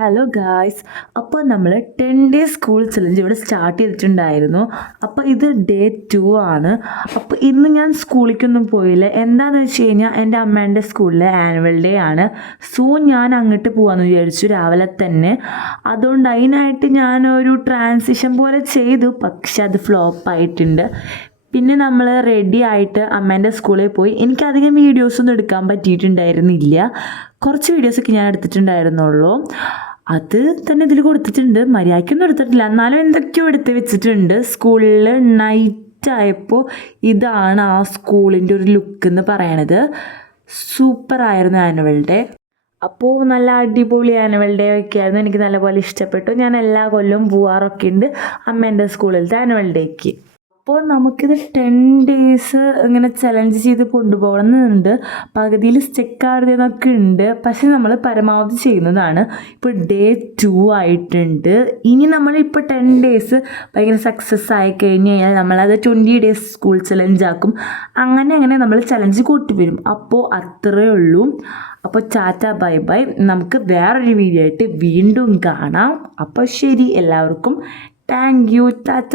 Hello guys, അപ്പോൾ നമ്മൾ 10 days school challenge ഇവിടെ സ്റ്റാർട്ട് ചെയ്തിട്ടുണ്ടായിരുന്നു. അപ്പോൾ ഇത് ഡേ 2 ആണ്. അപ്പോൾ ഇന്ന് ഞാൻ സ്കൂളിലേക്കൊന്നും പോയില്ല. എന്താണെന്ന് വെച്ച് കഴിഞ്ഞാൽ എൻ്റെ അമ്മേൻ്റെ സ്കൂളിലെ ആനുവൽ ഡേ ആണ്. സോ ഞാൻ അങ്ങോട്ട് പോകാമെന്ന് വിചാരിച്ചു രാവിലെ തന്നെ. അതുകൊണ്ട് അതിനായിട്ട് ഞാനൊരു ട്രാൻസിഷൻ പോലെ ചെയ്തു, പക്ഷെ അത് ഫ്ലോപ്പായിട്ടുണ്ട്. പിന്നെ നമ്മൾ റെഡി ആയിട്ട് അമ്മേൻ്റെ സ്കൂളിൽ പോയി. എനിക്കധികം വീഡിയോസൊന്നും എടുക്കാൻ പറ്റിയിട്ടുണ്ടായിരുന്നില്ല. കുറച്ച് വീഡിയോസൊക്കെ ഞാൻ എടുത്തിട്ടുണ്ടായിരുന്നുള്ളൂ. അത് തന്നെ ഇതിൽ കൊടുത്തിട്ടുണ്ട്. മര്യാദയ്ക്കൊന്നും എടുത്തിട്ടില്ല, എന്നാലും എന്തൊക്കെയോ എടുത്ത് വെച്ചിട്ടുണ്ട്. സ്കൂളിൽ നൈറ്റ് ആയപ്പോൾ ഇതാണ് ആ സ്കൂളിൻ്റെ ഒരു ലുക്ക് എന്ന് പറയണത്. സൂപ്പറായിരുന്നു ആനുവൽ ഡേ. അപ്പോൾ നല്ല അടിപൊളി ആനുവൽ ഡേ ഒക്കെ ആയിരുന്നു. എനിക്ക് നല്ലപോലെ ഇഷ്ടപ്പെട്ടു. ഞാൻ എല്ലാ കൊല്ലവും പോവാറൊക്കെ ഉണ്ട് അമ്മേൻ്റെ സ്കൂളിലത്തെ ആനുവൽ ഡേക്ക്. അപ്പോൾ നമുക്കിത് 10 ഡേയ്സ് ഇങ്ങനെ ചലഞ്ച് ചെയ്ത് കൊണ്ടുപോകണമെന്നുണ്ട്. പകുതിയിൽ സ്റ്റെക്കാറുതെന്നൊക്കെ ഉണ്ട്, പക്ഷെ നമ്മൾ പരമാവധി ചെയ്യുന്നതാണ്. ഇപ്പോൾ ഡേ 2 ആയിട്ടുണ്ട്. ഇനി നമ്മളിപ്പോൾ 10 ഡേയ്സ് ഭയങ്കര സക്സസ് ആയി കഴിഞ്ഞ് കഴിഞ്ഞാൽ നമ്മളത് 20 ഡേയ്സ് സ്കൂൾ ചലഞ്ച് ആക്കും. അങ്ങനെ നമ്മൾ ചലഞ്ച് കൂട്ടിവരും. അപ്പോൾ അത്രയേ ഉള്ളൂ. അപ്പോൾ ടാറ്റ ബൈ ബൈ. നമുക്ക് വേറൊരു വീഡിയോ ആയിട്ട് വീണ്ടും കാണാം. അപ്പോൾ ശരി, എല്ലാവർക്കും താങ്ക് യു, ടാറ്റ.